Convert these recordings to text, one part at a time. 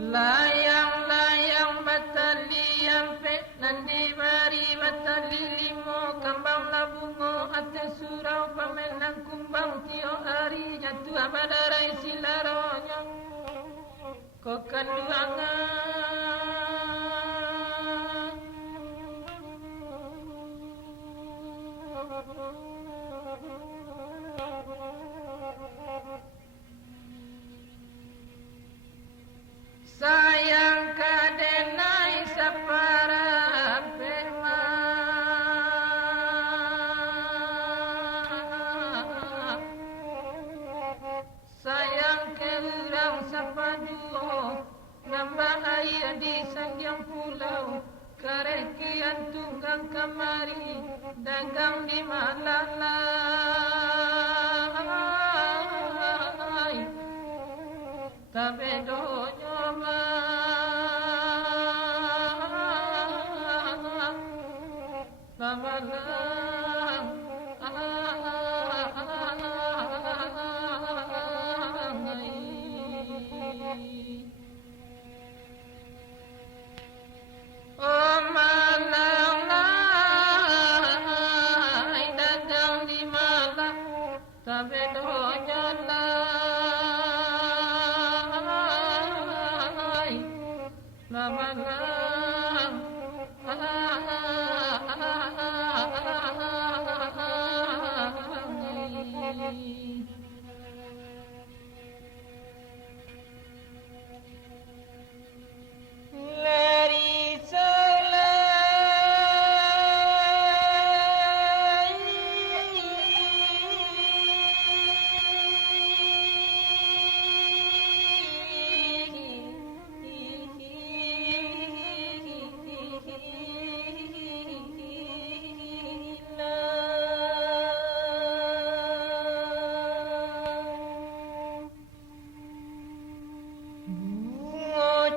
Layang-layang batali yampet nandi mari batali limo kambang labungo ate surau pamenang kumbang tio ari jatuh abadarai silaronya kokanduangan sayang kadenai sapara pema sayang keurang sapaduo nambah air di sanjang pulau karekian tunggang kamari dagang di malalai tabedo nyoma babalang oh malang lai dagang di malang tabedo nyala Mamalang Lari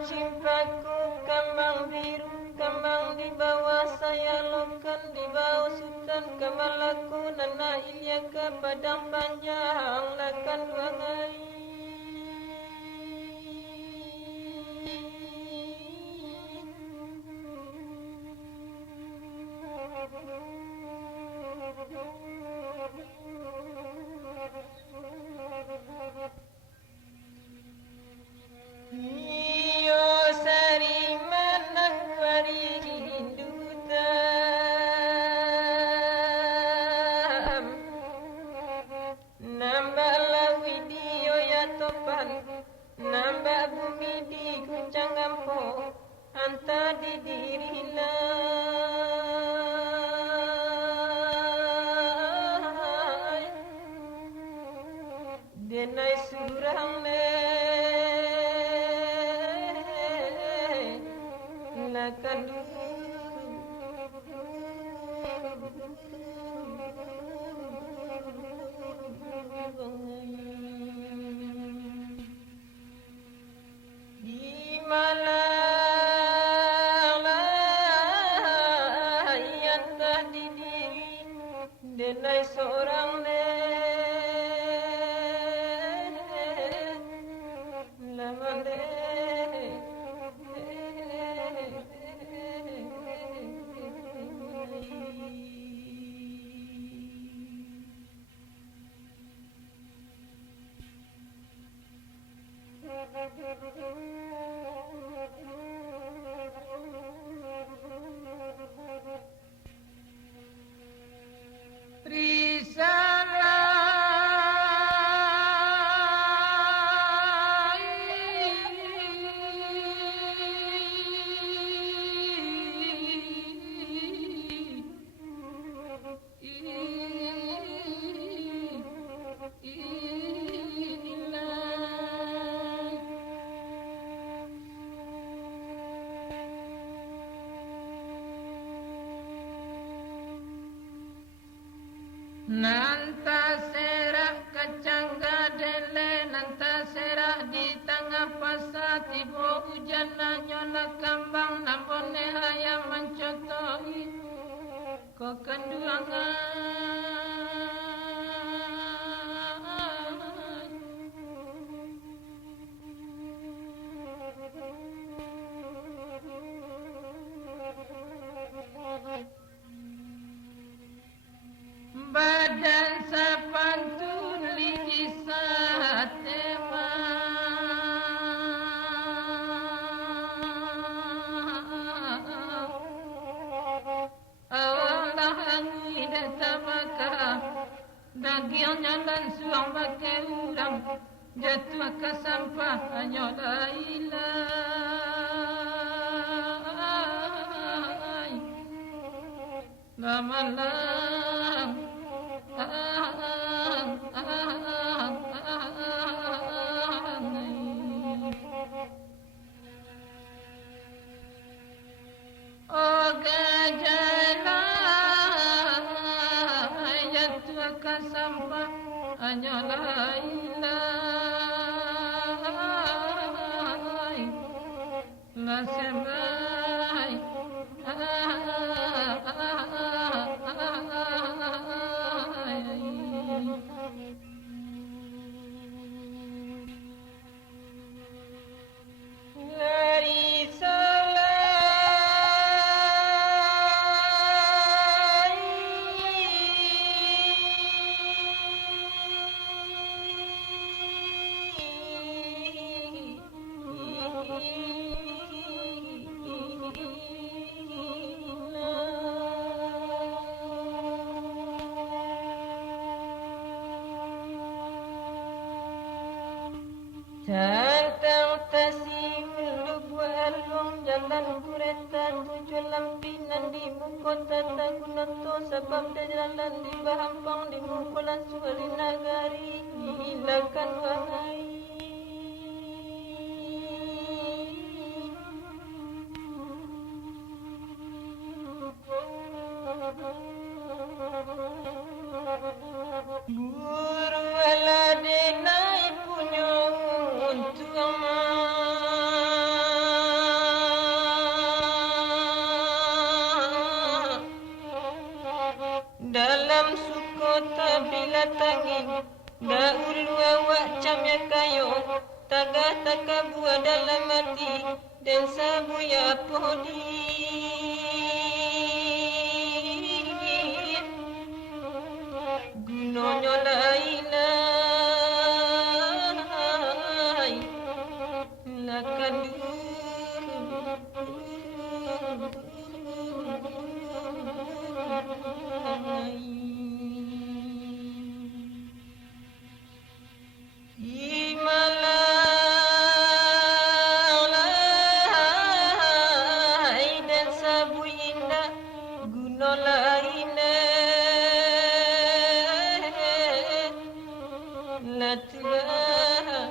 cimpaku kembang biru kembang di bawah saya lokan di bawah sultan kemalaku nana ilya ke padang panjang lakan wangai Iyo sari manang wari hindutam nambah lawi dio ya topan nambah bumi di guncang gampo anta di dirilah denai surang lakan di malah yang tadi diri denai seorang Risala Nanta serak kacangga dele, nanta serak di tengah pasar, tiba hujan nyola kambang, nambone ayam mencotoi, kau kenduangan. Badan sapantun lidi satema Allah angin tabaka dagingnya dan suang pakai ulang jatuh ke sampah hanya la ilah lamalang. Oh gajah jatuh ke sampah hanya la ilah la semai Dari Tantang tasiul lubualung jalan kereta tujuan lampinan di mukota tagunato sebab dia jalan di bahampang di mukulan suali nagari hilakan wahai. Guru aladenai punya untuk dalam sukota bila tangin daulu awak camnya kayu tagah takabua dalam hati dan sabuya podi gunanya lailai lakadu Himalaya dan sabu indah guna lainnya latlah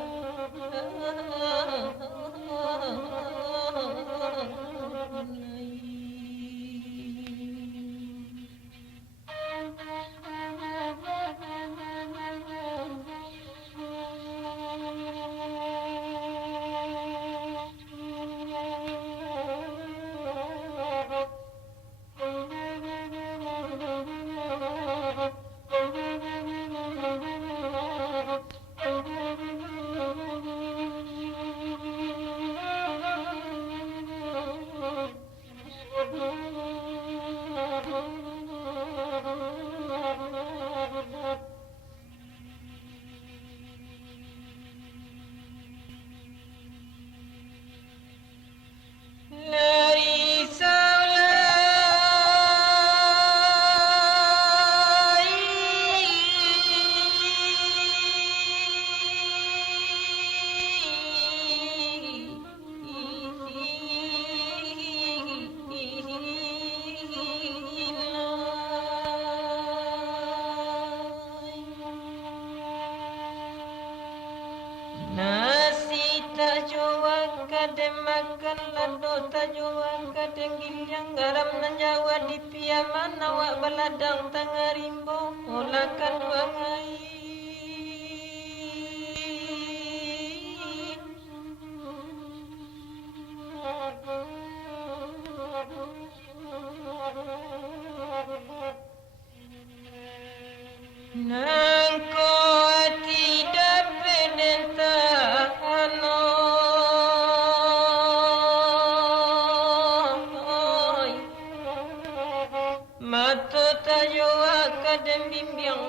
tenggil yang garam nan Jawa di piaman awak beladang tangarimbo olakan wangai. Nangko tidak penentano mato tayo akadem bimbing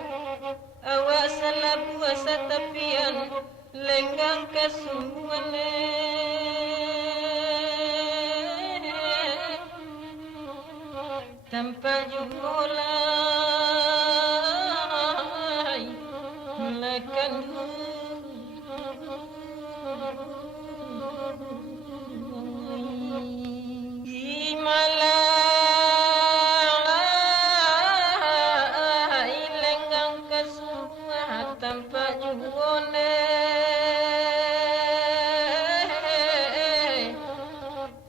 awak salah puasa tapian lenggang kesungguhan tanpa jumolai lekan Himalaya lenggang kesungguhan tanpa jumolai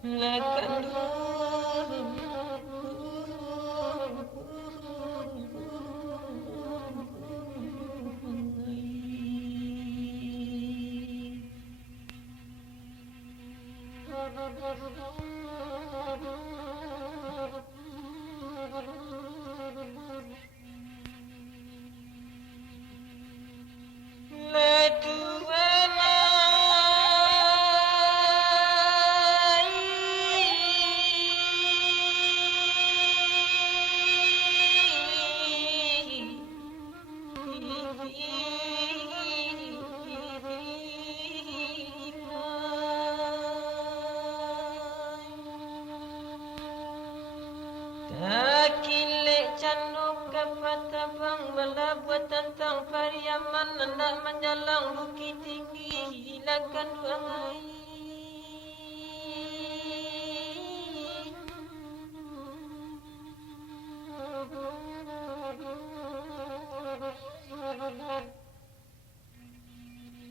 lekan Takilek canduk kapatabang melabuat tentang Pariaman hendak menjalang bukit tinggi hilakan wangai.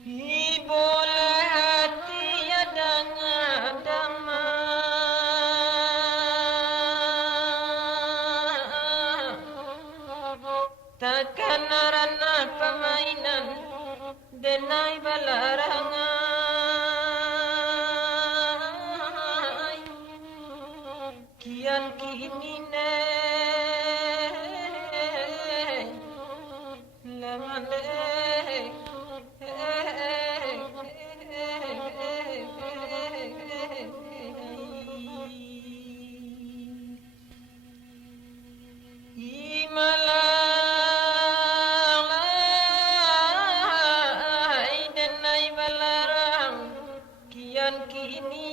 Ibola hati adang-adang takkan ranah permainan denai balarangai kian kini ne laman Himalaya denai balarang kian kini